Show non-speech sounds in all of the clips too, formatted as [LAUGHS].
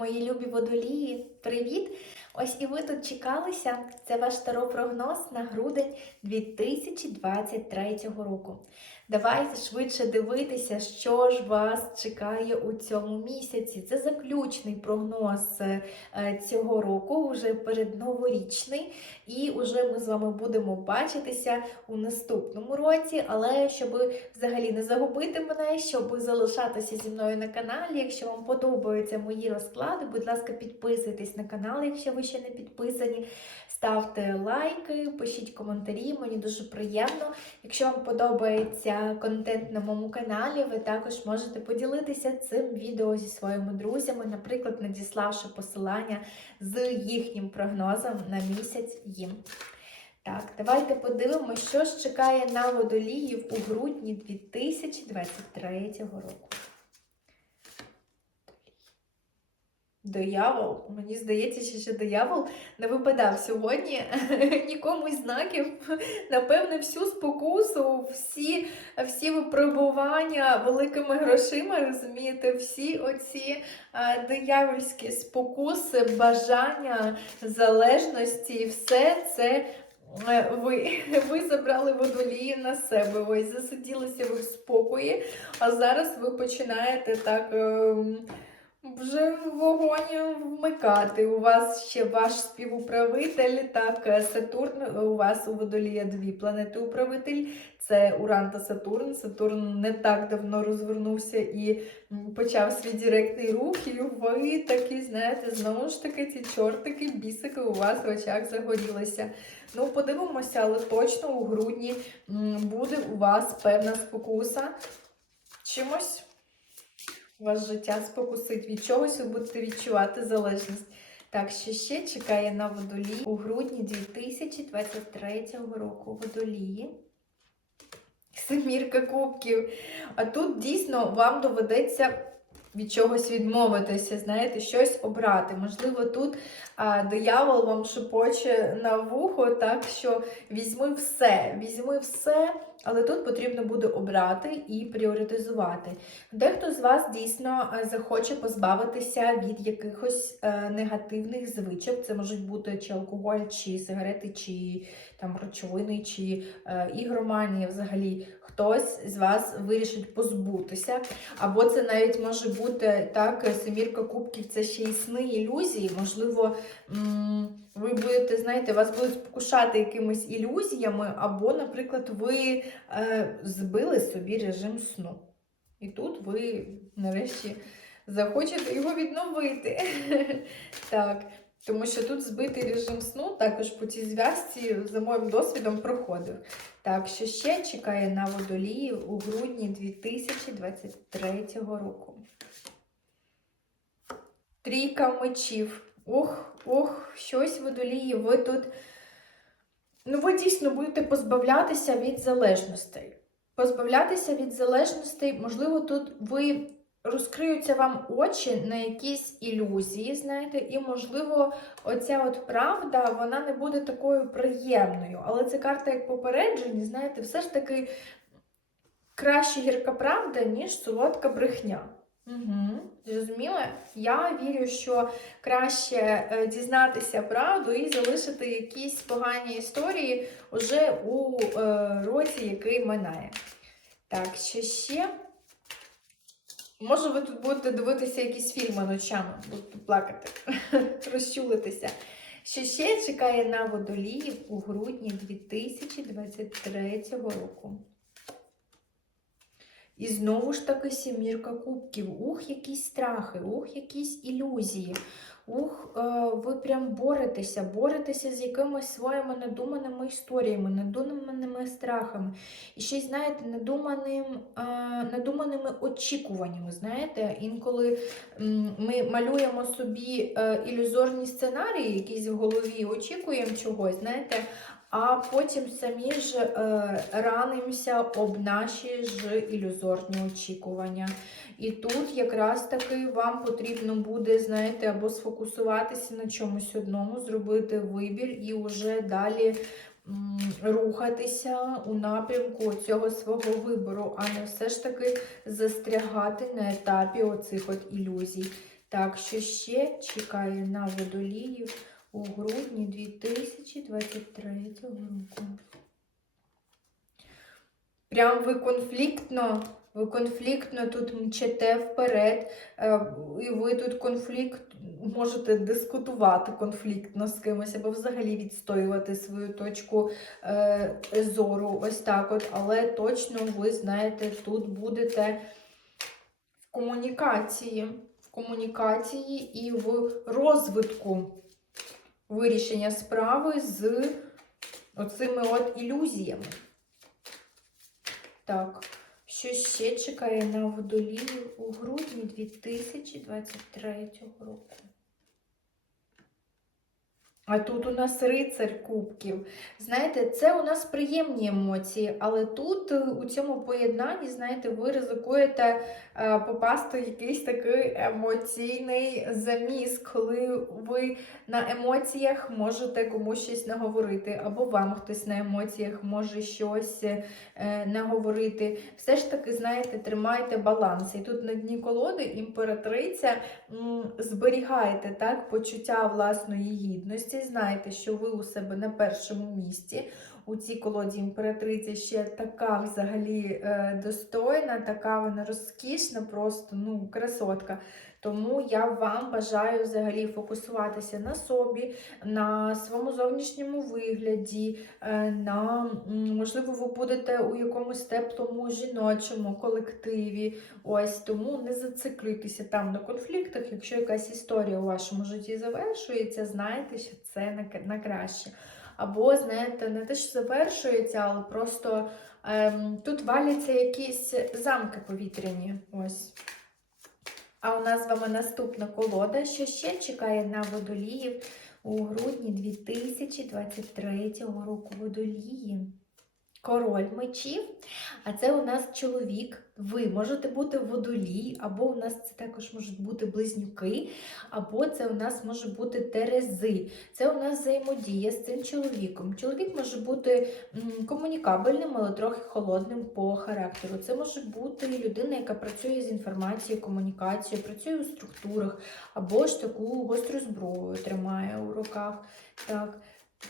Мої любі водолії, привіт! Ось і ви тут чекалися. Це ваш таро-прогноз на грудень 2023 року. Давайте швидше дивитися, що ж вас чекає у цьому місяці. Це заключний прогноз е, цього року, вже передноворічний. І вже ми з вами будемо бачитися у наступному році. Але щоб взагалі не загубити мене, щоб залишатися зі мною на каналі. Якщо вам подобаються мої розклади, будь ласка, підписуйтесь на канал, якщо ви ще не підписані. Ставте лайки, пишіть коментарі, мені дуже приємно. Якщо вам подобається контент на моєму каналі, ви також можете поділитися цим відео зі своїми друзями, наприклад, надіславши посилання з їхнім прогнозом на місяць їм. Так, давайте подивимося, що ж чекає на водоліїв у грудні 2023 року. Диявол, мені здається, що диявол не випадав сьогодні [LAUGHS] нікому знаків. Напевне, всю спокусу, всі, всі випробування великими грошима, розумієте, всі оці диявольські спокуси, бажання, залежності, все це. е, Ви, [LAUGHS] ви забрали водолії на себе, ось засиділися ви в спокої, а зараз ви починаєте так. Вже вогонь вмикати. У вас ще ваш співуправитель, так, Сатурн, у вас у водолія дві планети управитель. Це Уран та Сатурн. Сатурн не так давно розвернувся і почав свій директний рух, і ви такі, знаєте, знову ж таки, ці чортики, бісики у вас в очах загорілися. Ну, подивимося, але точно у грудні буде у вас певна спокуса. Чимось вас життя спокусить. Від чогось ви будете відчувати залежність. Так, що ще чекає на водолій у грудні 2023 року. Водолії. Семірка кубків. А тут дійсно вам доведеться від чогось відмовитися, знаєте, щось обрати. Можливо, тут а, диявол вам шепоче на вухо, так що візьми все, візьми все, але тут потрібно буде обрати і пріоритизувати. Дехто з вас дійсно е, захоче позбавитися від якихось е, негативних звичок. Це можуть бути чи алкоголь, чи сигарети, чи там речовини, чи е, ігроманія взагалі. Хтось з вас вирішить позбутися. Або це навіть може бути так, семірка кубків це ще і сни, ілюзії. Можливо, ви будете, знаєте, вас будуть спокушати якимись ілюзіями, або, наприклад, ви збили собі режим сну. І тут ви нарешті захочете його відновити. [LAUGHS] Так. Тому що тут збитий режим сну також по цій зв'язці за моїм досвідом проходив. Так, що ще чекає на водоліїв у грудні 2023 року. Трійка мечів. Ох, ох, щось водолії. Ви тут. Ну, ви дійсно будете позбавлятися від залежностей. Позбавлятися від залежностей, можливо, тут ви розкриються вам очі на якісь ілюзії, знаєте, і, можливо, оця от правда, вона не буде такою приємною. Але це карта як попередження, знаєте, все ж таки краще гірка правда, ніж солодка брехня. Угу, Зрозуміло? Я вірю, що краще е, дізнатися правду і залишити якісь погані історії уже у е, році, який минає. Так, що ще? Може, ви тут будете дивитися якісь фільми ночами, будете плакати, [LAUGHS] розчулитися. Що ще чекає на водоліїв у грудні 2023 року? І знову ж таки сімірка кубків. Ух, якісь страхи, ух, якісь ілюзії. Ух, е, ви прям боретеся, боретеся з якимись своїми надуманими історіями, надуманими страхами. І ще знаєте, надуманим, е, надуманими очікуваннями. Знаєте, інколи ми малюємо собі е, ілюзорні сценарії, якісь в голові, очікуємо чогось, знаєте, а потім самі ж е, ранимося об наші ж ілюзорні очікування. І тут якраз таки вам потрібно буде, знаєте, або сфокусуватися на чомусь одному, зробити вибір і вже далі рухатися у напрямку цього свого вибору, а не все ж таки застрягати на етапі оцих от ілюзій. Так, що ще чекає на водоліїв у грудні 2023 року? Прям ви конфліктно, ви конфліктно тут мчите вперед, е, і ви тут конфлікт можете дискутувати конфліктно з кимось, або взагалі відстоювати свою точку е, зору. Ось так от. Але точно ви знаєте, тут будете в комунікації, в комунікації і в розвитку вирішення справи з оцими от ілюзіями. Так, що ще чекає на водолію у грудні 2023 року? А тут у нас рицар кубків. Знаєте, це у нас приємні емоції, але тут е, у цьому поєднанні, знаєте, ви ризикуєте е, попасти в якийсь такий емоційний заміс, коли ви на емоціях можете комусь щось наговорити, або вам хтось на емоціях може щось е, наговорити. Все ж таки, знаєте, тримайте баланс. І тут на дні колоди імператриця зберігаєте так, почуття власної гідності. Знаєте, що ви у себе на першому місці. У цій колоді імператриця ще така взагалі е, достойна, така вона розкішна, просто ну, красотка. Тому я вам бажаю взагалі фокусуватися на собі, на своєму зовнішньому вигляді, е, на можливо, ви будете у якомусь теплому жіночому колективі. Ось тому не зациклюйтеся там на конфліктах. Якщо якась історія у вашому житті завершується, знайте, що це на, краще. Або, знаєте, не те, що завершується, але просто ем, тут валяться якісь замки повітряні. Ось. А у нас з вами наступна колода, що ще чекає на водоліїв у грудні 2023 року. Водолії. Король мечів, а це у нас чоловік. Ви можете бути водолій, або у нас це також можуть бути близнюки, або це у нас може бути терези. Це у нас взаємодія з цим чоловіком. Чоловік може бути комунікабельним, але трохи холодним по характеру. Це може бути людина, яка працює з інформацією, комунікацією, працює у структурах, або ж таку гостру зброю тримає у руках. Так.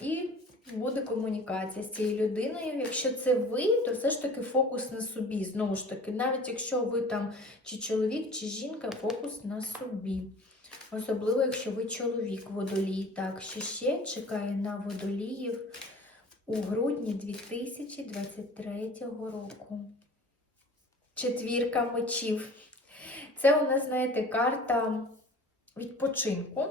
І буде комунікація з цією людиною. Якщо це ви, то все ж таки фокус на собі. Знову ж таки, навіть якщо ви там чи чоловік, чи жінка, фокус на собі. Особливо, якщо ви чоловік водолій. Так, що ще чекає на водоліїв у грудні 2023 року. Четвірка мечів. Це у нас, знаєте, карта відпочинку.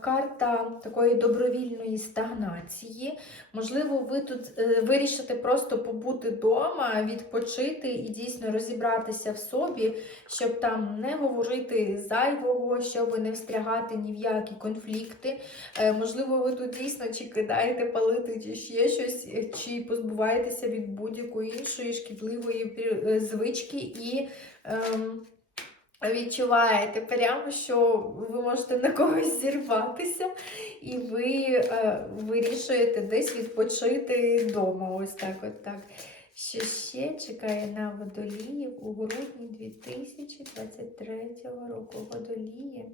Карта такої добровільної стагнації. Можливо, ви тут е, вирішите просто побути вдома, відпочити і дійсно розібратися в собі, щоб там не говорити зайвого, щоб не встрягати ні в які конфлікти. Е, Можливо, ви тут дійсно чи кидаєте палити, чи ще щось, чи позбуваєтеся від будь-якої іншої шкідливої е, звички і. ем, відчуваєте прямо, що ви можете на когось зірватися, і ви е, вирішуєте десь відпочити вдома. Ось так, от так. Що ще чекає на водоліїв у грудні 2023 року. Водолії.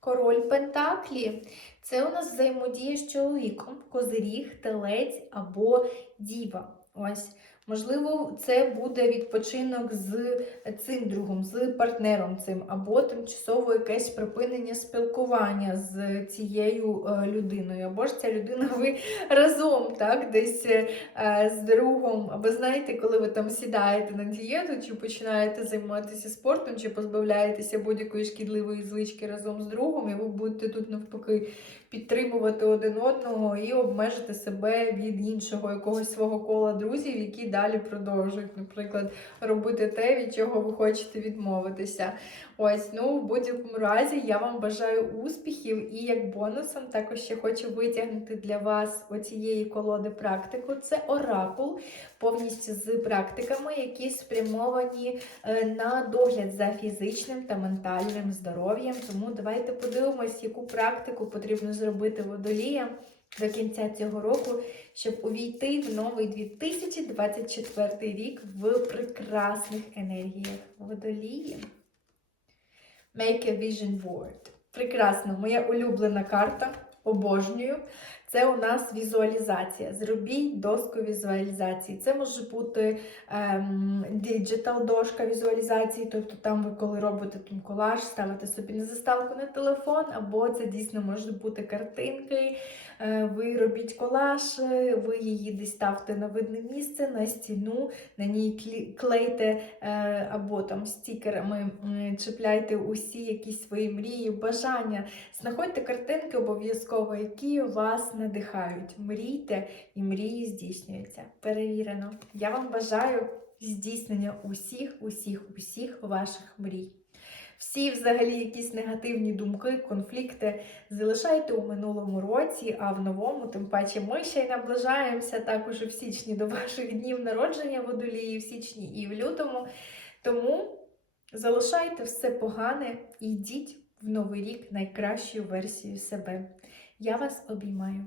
Король Пентаклі. Це у нас взаємодія з чоловіком, козиріг, телець або діва. Ось. Можливо, це буде відпочинок з цим другом, з партнером цим, або тимчасово якесь припинення спілкування з цією е, людиною. Або ж ця людина ви разом, так, десь е, з другом. Або знаєте, коли ви там сідаєте на дієту, чи починаєте займатися спортом, чи позбавляєтеся будь-якої шкідливої звички разом з другом, і ви будете тут навпаки підтримувати один одного і обмежити себе від іншого якогось свого кола друзів, які далі продовжують, наприклад, робити те, від чого ви хочете відмовитися. Ось, ну, в будь-якому разі я вам бажаю успіхів, і як бонусом також ще хочу витягнути для вас оцієї колоди практику. Це оракул, повністю з практиками, які спрямовані е, на догляд за фізичним та ментальним здоров'ям. Тому давайте подивимось, яку практику потрібно водоліям до кінця цього року, щоб увійти в новий 2024 рік в прекрасних енергіях водолії. Make a vision board. Прекрасно, моя улюблена карта. Обожнюю. Це у нас візуалізація. Зробіть доску візуалізації. Це може бути ем, діджитал дошка візуалізації, тобто там ви коли робите там колаж, ставите собі на заставку на телефон, або це дійсно можуть бути картинки. Е, ви робіть колаж, ви її десь ставте на видне місце, на стіну, на ній клейте е, або там стікерами чіпляйте усі якісь свої мрії, бажання. Знаходьте картинки обов'язково, які вас надихають. Мрійте і мрії здійснюються. Перевірено. Я вам бажаю здійснення усіх, усіх, усіх ваших мрій. Всі взагалі якісь негативні думки, конфлікти залишайте у минулому році, а в новому, тим паче, ми ще й наближаємося також в січні до ваших днів народження водолії, в січні і в лютому. Тому залишайте все погане і йдіть в новий рік найкращою версією себе. Я вас обіймаю.